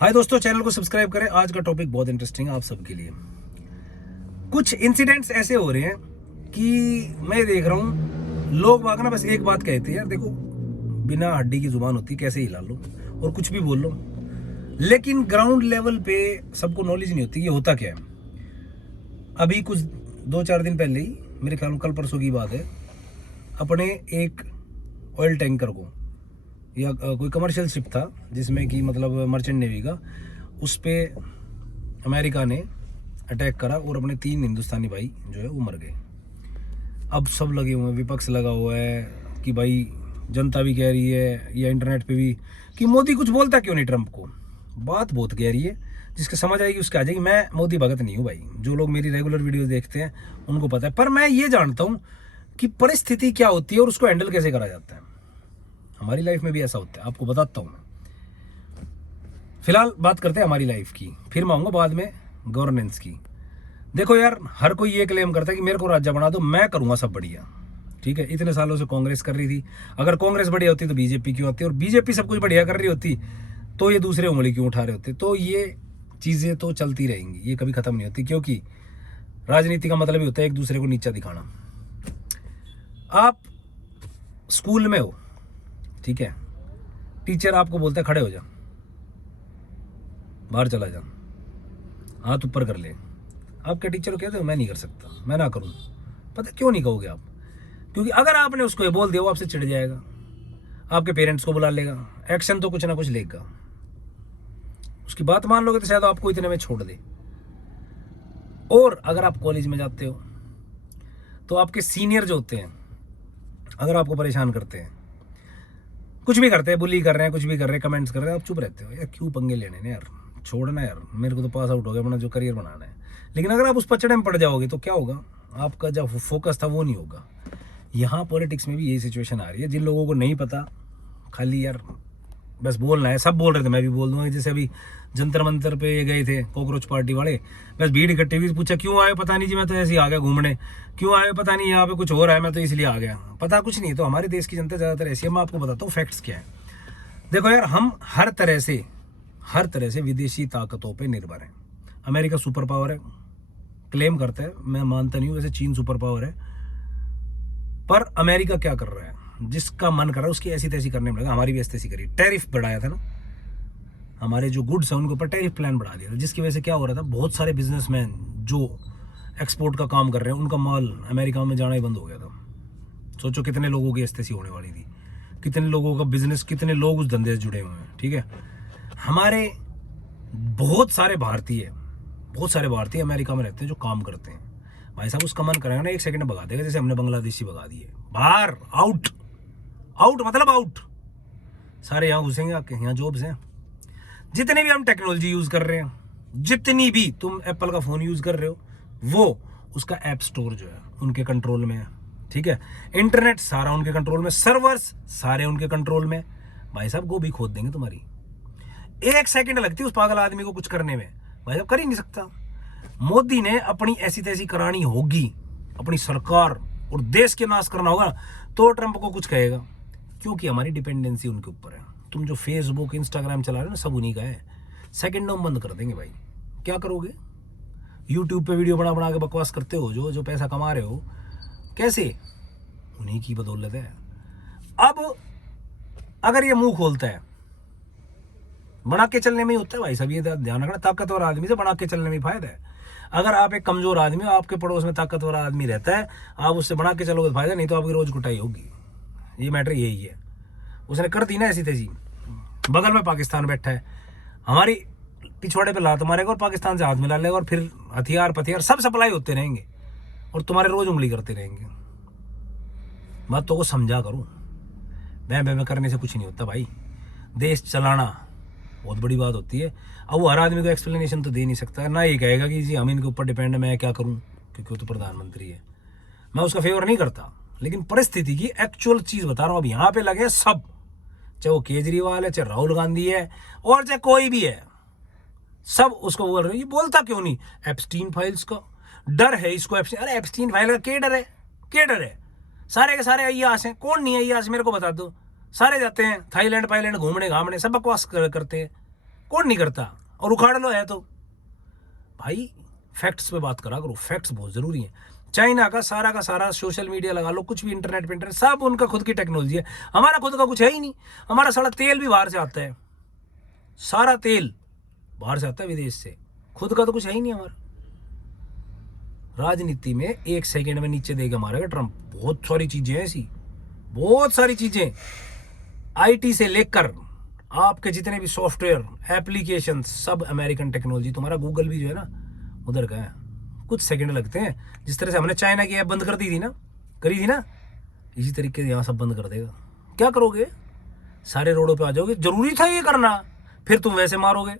हाय दोस्तों, चैनल को सब्सक्राइब करें। आज का टॉपिक बहुत इंटरेस्टिंग है आप सबके लिए। कुछ इंसिडेंट्स ऐसे हो रहे हैं कि मैं देख रहा हूँ लोग बाग ना बस एक बात कहते हैं, यार देखो बिना हड्डी की जुबान होती कैसे हिला लो और कुछ भी बोल लो, लेकिन ग्राउंड लेवल पे सबको नॉलेज नहीं होती ये होता क्या है। अभी कुछ 2-4 दिन पहले ही, मेरे ख्याल में कल परसों की बात है, अपने एक ऑयल टैंकर को या कोई कमर्शियल शिप था जिसमें कि मतलब मर्चेंट नेवी का, उस पे अमेरिका ने अटैक करा और अपने 3 हिंदुस्तानी भाई जो है वो मर गए। अब सब लगे हुए हैं, विपक्ष लगा हुआ है कि भाई जनता भी कह रही है या इंटरनेट पे भी कि मोदी कुछ बोलता क्यों नहीं ट्रंप को। बात बहुत गहरी है, जिसके समझ आएगी उसके आ जाएगी। मैं मोदी भगत नहीं हूँ भाई, जो लोग मेरी रेगुलर वीडियो देखते हैं उनको पता है, पर मैं ये जानता हूँ कि परिस्थिति क्या होती है और उसको हैंडल कैसे करा जाता है। हमारी लाइफ में भी ऐसा होता है, आपको बताता हूँ मैं। फिलहाल बात करते हैं हमारी लाइफ की, फिर मैं आऊँगा बाद में गवर्नेंस की। देखो यार, हर कोई ये क्लेम करता है कि मेरे को राज्य बना दो, मैं करूँगा सब बढ़िया, ठीक है। इतने सालों से कांग्रेस कर रही थी, अगर कांग्रेस बढ़िया होती तो बीजेपी क्यों आती, और बीजेपी सब कुछ बढ़िया कर रही होती तो ये दूसरे उंगली क्यों उठा रहे होते। तो ये चीज़ें तो चलती रहेंगी, ये कभी ख़त्म नहीं होती, क्योंकि राजनीति का मतलब ही होता है एक दूसरे को नीचा दिखाना। आप स्कूल में हो, ठीक है, टीचर आपको बोलता है खड़े हो जा, बाहर चला जा, हाथ ऊपर कर ले। आप क्या टीचर को कहते हो मैं नहीं कर सकता, मैं ना करूं। पता क्यों नहीं कहोगे आप? क्योंकि अगर आपने उसको ये बोल दिया वो आपसे चिढ़ जाएगा, आपके पेरेंट्स को बुला लेगा, एक्शन तो कुछ ना कुछ लेगा। उसकी बात मान लोगे तो शायद आपको इतने में छोड़ दे। और अगर आप कॉलेज में जाते हो तो आपके सीनियर जो होते हैं, अगर आपको परेशान करते हैं, कुछ भी करते हैं, बुली कर रहे हैं, कुछ भी कर रहे हैं, कमेंट्स कर रहे हैं, आप चुप रहते हो। यार क्यों पंगे लेने ने यार, छोड़ना यार, मेरे को तो पास आउट हो गया, अपना जो करियर बनाना है। लेकिन अगर आप उस पचड़े में पड़ जाओगे तो क्या होगा, आपका जो फोकस था वो नहीं होगा। यहाँ पॉलिटिक्स में भी यही सिचुएशन आ रही है। जिन लोगों को नहीं पता, खाली यार बस बोलना है, सब बोल रहे थे, मैं भी बोल दूंगा। जैसे अभी जंतर मंतर पे ये गए थे कॉकरोच पार्टी वाले, बस भीड़ इकट्ठी हुई, पूछा क्यों आए, पता नहीं जी मैं तो ऐसे ही आ गया घूमने, क्यों आए पता नहीं, यहाँ पे कुछ हो रहा है मैं तो इसलिए आ गया, पता कुछ नहीं। तो हमारे देश की जनता ज़्यादातर ऐसी है। मैं आपको बताता हूँ फैक्ट्स क्या है। देखो यार, हम हर तरह से विदेशी ताकतों पे निर्भर हैं। अमेरिका सुपर पावर है, क्लेम करता है, मैं मानता नहीं हूँ। वैसे चीन सुपर पावर है, पर अमेरिका क्या कर रहा है, जिसका मन कर रहा है उसकी ऐसी तैसी करने में लगा। हमारी भी ऐसी तैसी करी, टैरिफ बढ़ाया था ना, हमारे जो गुड्स हैं उनके ऊपर टैरिफ प्लान बढ़ा दिया था, जिसकी वजह से क्या हो रहा था, बहुत सारे बिजनेसमैन जो एक्सपोर्ट का काम कर रहे हैं उनका माल अमेरिका में जाना ही बंद हो गया था। सोचो कितने लोगों की ऐसी होने वाली थी, कितने लोगों का बिजनेस, कितने लोग उस धंधे से जुड़े हुए हैं, ठीक है। हमारे बहुत सारे भारतीय अमेरिका में रहते हैं जो काम करते हैं। भाई साहब उसका मन करेगा ना 1 सेकंड में भगा देगा, जैसे हमने बांग्लादेशी भगा दिए बाहर, आउट मतलब आउट। सारे यहाँ घुसेंगे, आपके यहाँ जॉब्स हैं। जितनी भी हम टेक्नोलॉजी यूज कर रहे हैं, जितनी भी तुम एप्पल का फोन यूज कर रहे हो, वो उसका ऐप स्टोर जो है उनके कंट्रोल में है, ठीक है। इंटरनेट सारा उनके कंट्रोल में, सर्वर्स सारे उनके कंट्रोल में। भाई साहब गोभी खोद देंगे तुम्हारी। 1 सेकंड लगती है उस पागल आदमी को कुछ करने में, भाई साहब कर ही नहीं सकता। मोदी ने अपनी ऐसी तैसी करानी होगी, अपनी सरकार और देश के नाश करना होगा तो ट्रंप को कुछ कहेगा, क्योंकि हमारी डिपेंडेंसी उनके ऊपर है। तुम जो फेसबुक इंस्टाग्राम चला रहे हो ना, सब उन्हीं का है। सेकंडों में बंद कर देंगे भाई, क्या करोगे? यूट्यूब पे वीडियो बना बना के बकवास करते हो, जो पैसा कमा रहे हो, कैसे? उन्हीं की बदौलत है। अब अगर ये मुंह खोलता है, बना के चलने में ही होता है भाई साहब, ये ध्यान रखना। ताकतवर आदमी से बना के चलने में फायदा है। अगर आप एक कमजोर आदमी हो, आपके पड़ोस में ताकतवर आदमी रहता है, आप उससे बना के चलोगे तो फायदा, नहीं तो आपकी रोज कुटाई होगी। ये मैटर यही है। उसने कर दी ना ऐसी तेजी, बगल में पाकिस्तान बैठा है, हमारी पिछवाड़े पे लात मारेगा और पाकिस्तान से हाथ मिला लेगा, और फिर हथियार पथियार सब सप्लाई होते रहेंगे और तुम्हारे रोज उंगली करते रहेंगे। बातों को समझा करूं, मैं करने से कुछ नहीं होता भाई। देश चलाना बहुत बड़ी बात होती है। अब वो हर आदमी को एक्सप्लेनेशन तो दे नहीं सकता, ना ये कहेगा कि जी हम इनके ऊपर डिपेंड है, मैं क्या करूं, क्योंकि वो तो प्रधानमंत्री है। मैं उसका फेवर नहीं करता, लेकिन परिस्थिति की एक्चुअल चीज बता रहा हूं। अब यहाँ पे लगे सब, चाहे वो केजरीवाल है, चाहे राहुल गांधी है, और चाहे कोई भी है, सब उसको बोल रहे हैं। ये बोलता क्यों नहीं? एप्स्टीन फाइल्स का डर है इसको। अरे एप्स्टीन फाइल का क्या डर है? क्या डर है? सारे के सारे अय्यास हैं। कौन नहीं अय्यास मेरे को बता दो। सारे जाते हैं थाईलैंड घूमने घामने, सब बकवास करते हैं। कौन नहीं करता, और उखाड़ लो है तो। भाई फैक्ट्स पे बात करा करो, फैक्ट्स बहुत जरूरी है। चाइना का सारा सोशल मीडिया लगा लो, कुछ भी इंटरनेट पे इंटरनेट, सब उनका खुद की टेक्नोलॉजी है। हमारा खुद का कुछ है ही नहीं। हमारा सारा तेल भी बाहर से आता है, सारा तेल बाहर से आता है विदेश से, खुद का तो कुछ है ही नहीं हमारा। राजनीति में 1 सेकंड में नीचे देगा मारेगा ट्रंप। बहुत सारी चीजें ऐसी, बहुत सारी चीजें, आईटी से लेकर आपके जितने भी सॉफ्टवेयर एप्लीकेशन सब अमेरिकन टेक्नोलॉजी। तुम्हारा गूगल भी जो है ना उधर का है, कुछ सेकंड लगते हैं। जिस तरह से हमने चाइना की ऐप बंद कर दी थी ना, करी थी ना, इसी तरीके से यहाँ सब बंद कर देगा। क्या करोगे, सारे रोडों पे आ जाओगे। जरूरी था ये करना, फिर तुम वैसे मारोगे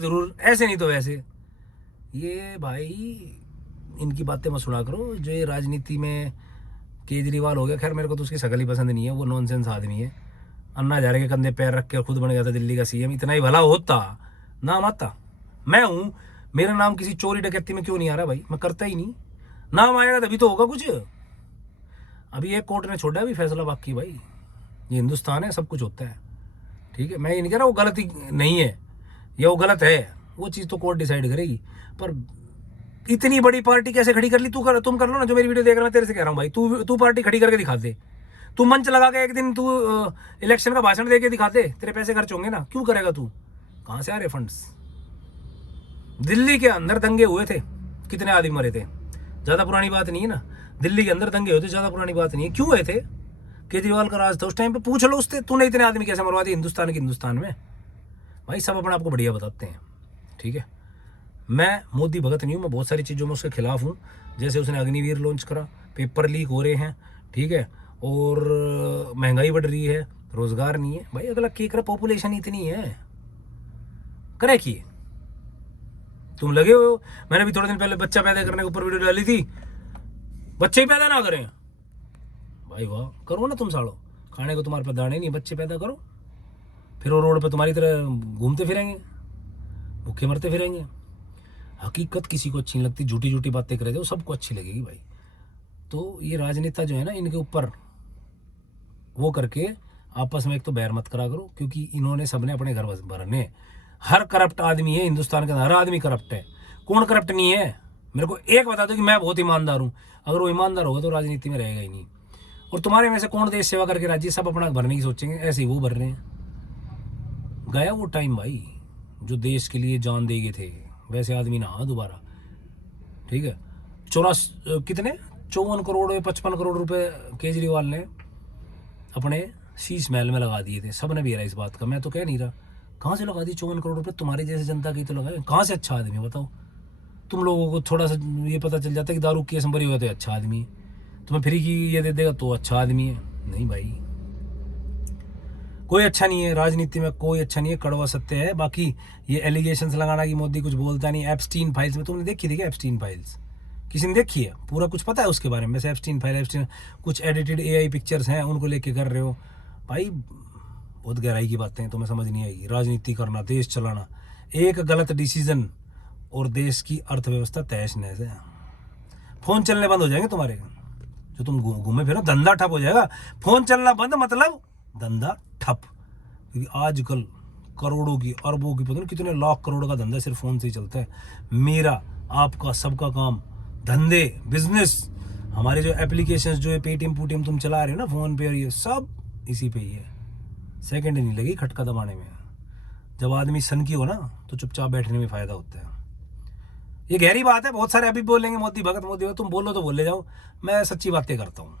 जरूर, ऐसे नहीं तो वैसे। ये भाई इनकी बातें मत सुना करो। जो ये राजनीति में केजरीवाल हो गया, खैर मेरे को तो उसकी शक्ल ही पसंद नहीं है, वो नॉनसेंस आदमी है। अन्ना हजारे के कंधे पैर रख के खुद बन गया था दिल्ली का सीएम। इतना ही भला होता, नाम आता। मैं हूं, मेरा नाम किसी चोरी डकैती में क्यों नहीं आ रहा भाई, मैं करता ही नहीं। नाम आएगा तभी तो होगा कुछ। अभी एक कोर्ट ने छोड़ा अभी फैसला, बाकी भाई ये हिंदुस्तान है, सब कुछ होता है, ठीक है। मैं ये नहीं कह रहा वो गलत ही नहीं है या वो गलत है, वो चीज़ तो कोर्ट डिसाइड करेगी। पर इतनी बड़ी पार्टी कैसे खड़ी कर ली? तुम कर लो ना, जो मेरी वीडियो देख रहा है, तेरे से कह रहा हूँ भाई, तू पार्टी खड़ी करके दिखा दे। तू मंच लगा के एक दिन तू इलेक्शन का भाषण दे के दिखा दे, तेरे पैसे खर्च होंगे ना। क्यों करेगा तू? कहाँ से आ रहे फंड्स? दिल्ली के अंदर दंगे हुए थे, कितने आदमी मरे थे, ज़्यादा पुरानी बात नहीं है ना। दिल्ली के अंदर दंगे हुए थे, ज़्यादा पुरानी बात नहीं है। क्यों हुए थे? केजरीवाल का राज था उस टाइम पे। पूछ लो उससे, तूने इतने आदमी कैसे मरवा दिए हिंदुस्तान में? भाई सब अपने आपको बढ़िया बताते हैं, ठीक है। मैं मोदी भगत नहीं हूँ, मैं बहुत सारी चीज़ों में उसके खिलाफ हूँ। जैसे उसने अग्निवीर लॉन्च करा, पेपर लीक हो रहे हैं, ठीक है, और महंगाई बढ़ रही है, रोजगार नहीं है। भाई अगला केक रहा, पॉपुलेशन इतनी है, करे कि तुम लगे हो। मैंने भी थोड़े दिन पहले बच्चा पैदा करने के ऊपर वीडियो डाली थी, बच्चे ही पैदा ना करें। भाई वाह, करो ना तुम सालो, खाने को तुम्हारे पास दाने नहीं, बच्चे पैदा करो, फिर वो रोड पे तुम्हारी तरह घूमते फिरेंगे, भूखे मरते फिरेंगे। हकीकत किसी को अच्छी नहीं लगती, झूठी झूठी बातें करे जो सबको अच्छी लगेगी भाई। तो ये राजनेता जो है ना, इनके ऊपर वो करके आपस में एक तो बैर मत करा करो, क्योंकि इन्होंने सबने अपने घर भरने। हर करप्ट आदमी है हिंदुस्तान के अंदर, हर आदमी करप्ट है। कौन करप्ट नहीं है? मेरे को एक बता दो कि मैं बहुत ईमानदार हूँ। अगर वो ईमानदार होगा तो राजनीति में रहेगा ही नहीं। और तुम्हारे में से कौन देश सेवा करके राजी? सब अपना भरने की सोचेंगे, ऐसे ही वो भर रहे हैं। गया वो टाइम भाई, जो देश के लिए जान दे गए थे, वैसे आदमी ना दोबारा, ठीक है। 54 करोड़ 55 करोड़ रुपए केजरीवाल ने अपने शीश महल में लगा दिए थे। सब ने भी रहा इस बात का, मैं तो कह नहीं रहा। कहाँ से लगा दी 54 करोड़ रुपए? तुम्हारे जैसे जनता की तो लगाए। कहाँ से अच्छा आदमी बताओ? तुम लोगों को थोड़ा सा ये पता चल जाता है कि दारू केस भरी हुआ तो अच्छा आदमी है, तुम्हें फ्री की ये दे देगा तो अच्छा आदमी है। नहीं भाई, कोई अच्छा नहीं है राजनीति में, कोई अच्छा नहीं है, कड़वा सत्य है। बाकी ये एलिगेशंस लगाना कि मोदी कुछ बोलता नहीं। एप्स्टीन फाइल्स में तुमने देखी थी क्या? एप्स्टीन फाइल्स किसी ने देखी है? पूरा कुछ पता है उसके बारे में? वैसे एप्स्टीन कुछ एडिटेड AI पिक्चर्स हैं, उनको लेके कर रहे हो भाई। बहुत गहराई की बातें हैं, तुम्हें समझ नहीं आएगी। राजनीति करना, देश चलाना, एक गलत डिसीजन और देश की अर्थव्यवस्था तहस नहस है। फोन चलने बंद हो जाएंगे तुम्हारे, जो तुम घूमे फिरो, धंधा ठप हो जाएगा। फोन चलना बंद मतलब धंधा ठप। क्योंकि आजकल करोड़ों की, अरबों की, पता नहीं कितने लाख करोड़ का धंधा सिर्फ फोन से ही चलता है। मेरा, आपका, सबका काम, धंधे, बिजनेस, हमारे जो एप्लीकेशंस जो है, पेटीएम तुम चला रहे हो ना फोन पे, और ये सब इसी पे ही है। सेकंड नहीं लगी खटका दबाने में। जब आदमी सनकी हो ना तो चुपचाप बैठने में फायदा होता है। ये गहरी बात है। बहुत सारे अभी बोलेंगे मोदी भगत, तुम बोलो तो बोले जाओ, मैं सच्ची बातें करता हूँ,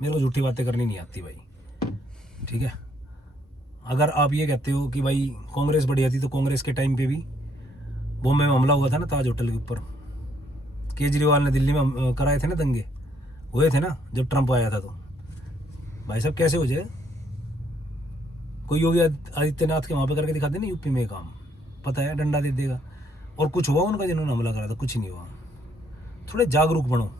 मेरे को झूठी बातें करनी नहीं आती भाई, ठीक है। अगर आप ये कहते हो कि भाई कांग्रेस बढ़िया थी, तो कांग्रेस के टाइम पे भी बॉम्बे में हमला हुआ था ना ताज होटल के ऊपर, केजरीवाल ने दिल्ली में कराए थे ना दंगे, हुए थे ना जब ट्रंप आया था। तो भाई साहब कैसे हो जाए? कोई योगी आदित्यनाथ के वहाँ पे करके दिखा दे ना यूपी में काम, पता है डंडा दे देगा। और कुछ हुआ उनका जिन्होंने हमला करा था? कुछ नहीं हुआ। थोड़े जागरूक बनो,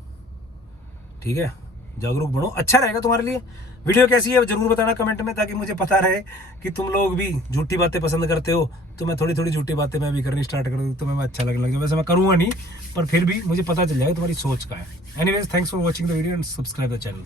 ठीक है, जागरूक बनो, अच्छा रहेगा तुम्हारे लिए। वीडियो कैसी है जरूर बताना कमेंट में, ताकि मुझे पता रहे कि तुम लोग भी झूठी बातें पसंद करते हो। तो मैं थोड़ी थोड़ी झूठी बातें मैं भी करनी स्टार्ट कर दूँ, तो मैं अच्छा लगने लग जाए। वैसे मैं करूँगा नहीं, पर फिर भी मुझे पता चल जाएगा तुम्हारी सोच का है। Anyways, thanks for watching the video and subscribe the channel.